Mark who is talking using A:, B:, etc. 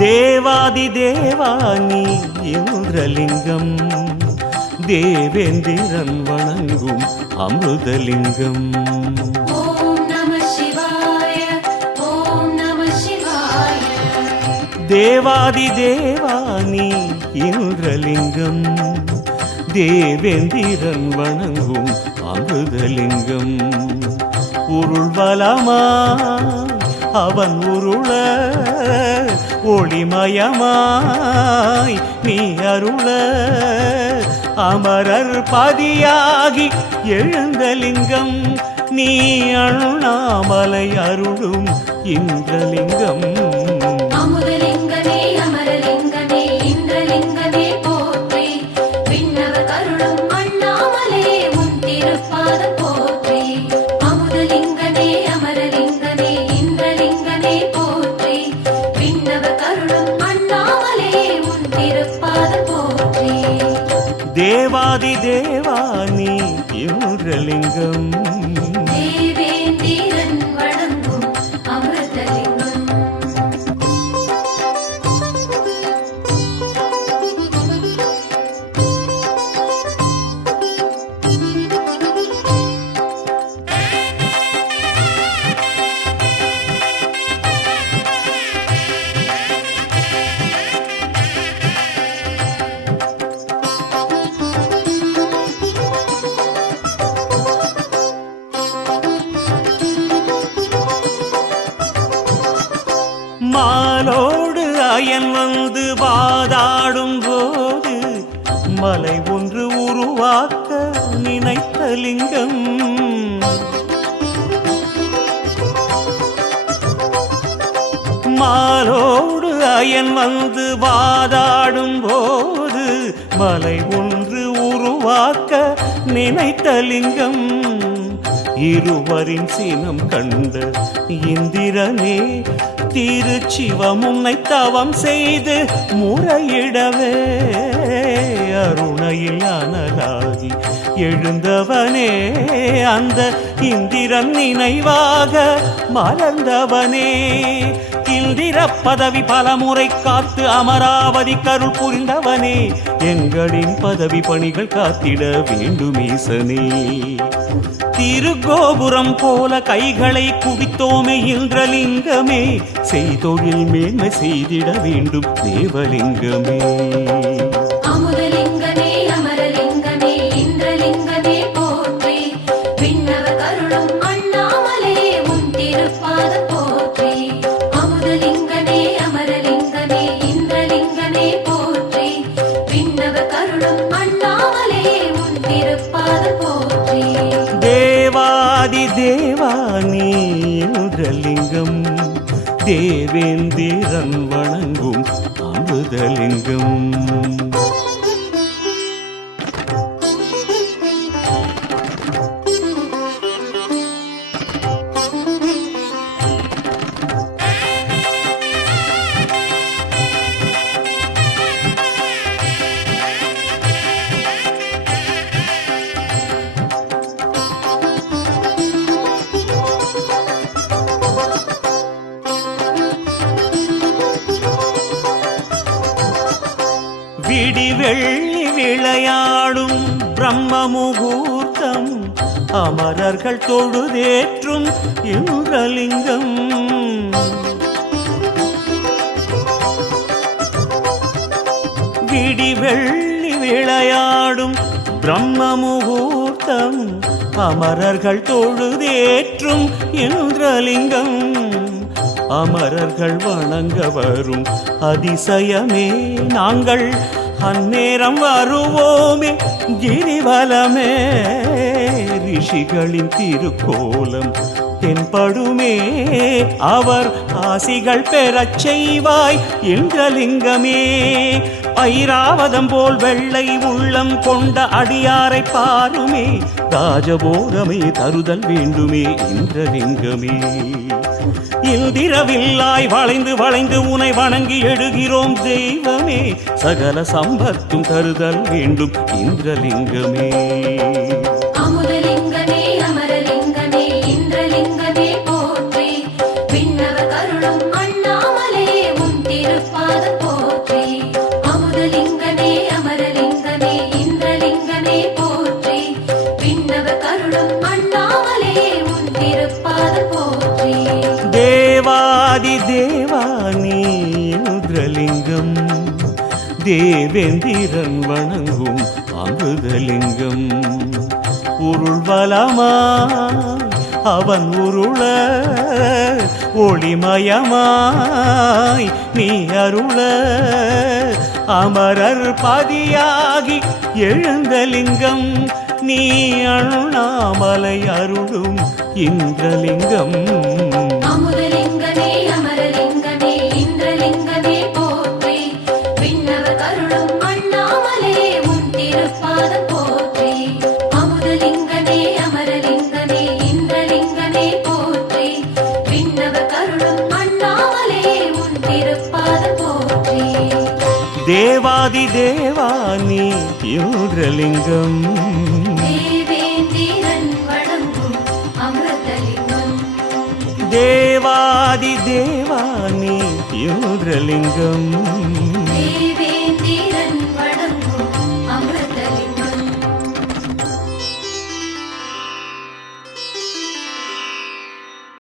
A: தேவாதி தேவானி இந்திரலிங்கம். தேவேந்திரன் வணங்கும் அமிர்தலிங்கம். தேவாதி தேவானி இந்திரலிங்கம். தேவேந்திரன் வணங்கும் அமிர்தலிங்கம். உருள்வலமா அவன் உருள ஒளிமயமாய் நீ அருள. அமரர் பதியாகி எழுந்தலிங்கம் நீ அருணாமலை அருளும் இந்திரலிங்கம். தேவாதி தேவானி பாலோடு அயன் வந்து வாதாடும் போது மலை ஒன்று உருவாக்க நினைத்த லிங்கம். மாலோடு அயன் வந்து வாதாடும் போது மலை ஒன்று உருவாக்க நினைத்த லிங்கம். இருவரின் சினம் கண்ட இந்திரனே திருச்சிவம் உன்னை தவம் செய்து முறையிடவே. அருணையில் அனலாகி எழுந்தவனே அந்த இந்திரன் நினைவாக மலர்ந்தவனே. இந்திர பதவி பலமுறை காத்து அமராவதி கருள் புரிந்தவனே எங்களின் பதவி பணிகள் காத்திட வேண்டும் ஈசனே திருக்கோபுரம் போல கைகளை குவித்தோமே இந்திரலிங்கமே செய்தொழில் மேன்மை செய்திட வேண்டும் தேவலிங்கமே. அமிர்தலிங்கம் தேவேந்திரன் வணங்கும் அமிர்தலிங்கம் விடி வெள்ளி விளையாடும் பிரம்ம முகூர்த்தம் அமரர்கள் தொழுதேற்றும் இந்திரலிங்கம். விடி வெள்ளி விளையாடும் பிரம்ம முகூர்த்தம் அமரர்கள் தொழுதேற்றும் இந்திரலிங்கம். அமரர்கள் வணங்க வரும் அதிசயமே நாங்கள் அந்நேரம் வருவோமே கிரிவலமே. ரிஷிகளின் திருக்கோலம் தென்படுமே. அவர் ஆசிகள் பெறச் செய்வாய் இந்திரலிங்கமே. ஐராவதம் போல் வெள்ளை உள்ளம் கொண்ட அடியாரை பாருமே. ராஜபோகமே தருதல் வேண்டுமே இந்திரலிங்கமே இந்திரவில்லாய் வளைந்து வளைந்து உனை வணங்கி எடுகிறோம் தெய்வமே. சகல சம்பத்தும் தருதல் வேண்டும் இந்திரலிங்கமே
B: దేవాది దేవా நீ
A: ருத்ரலிங்கம் தேவேந்திரன் வணங்கும் அமிர்தலிங்கம் உருள்வலமா அவன் உருள ஒளிமயமாய் நீ அருள. அமரர் பதியாகி எழுந்தலிங்கம் நீ அண்ணாமலை அருளும் இந்திரலிங்கம்.
B: அமுதலிங்கமே அமரலிங்கமே இந்திரலிங்கமே போற்றி.
A: தேவாதி தேவானி இந்திரலிங்கம்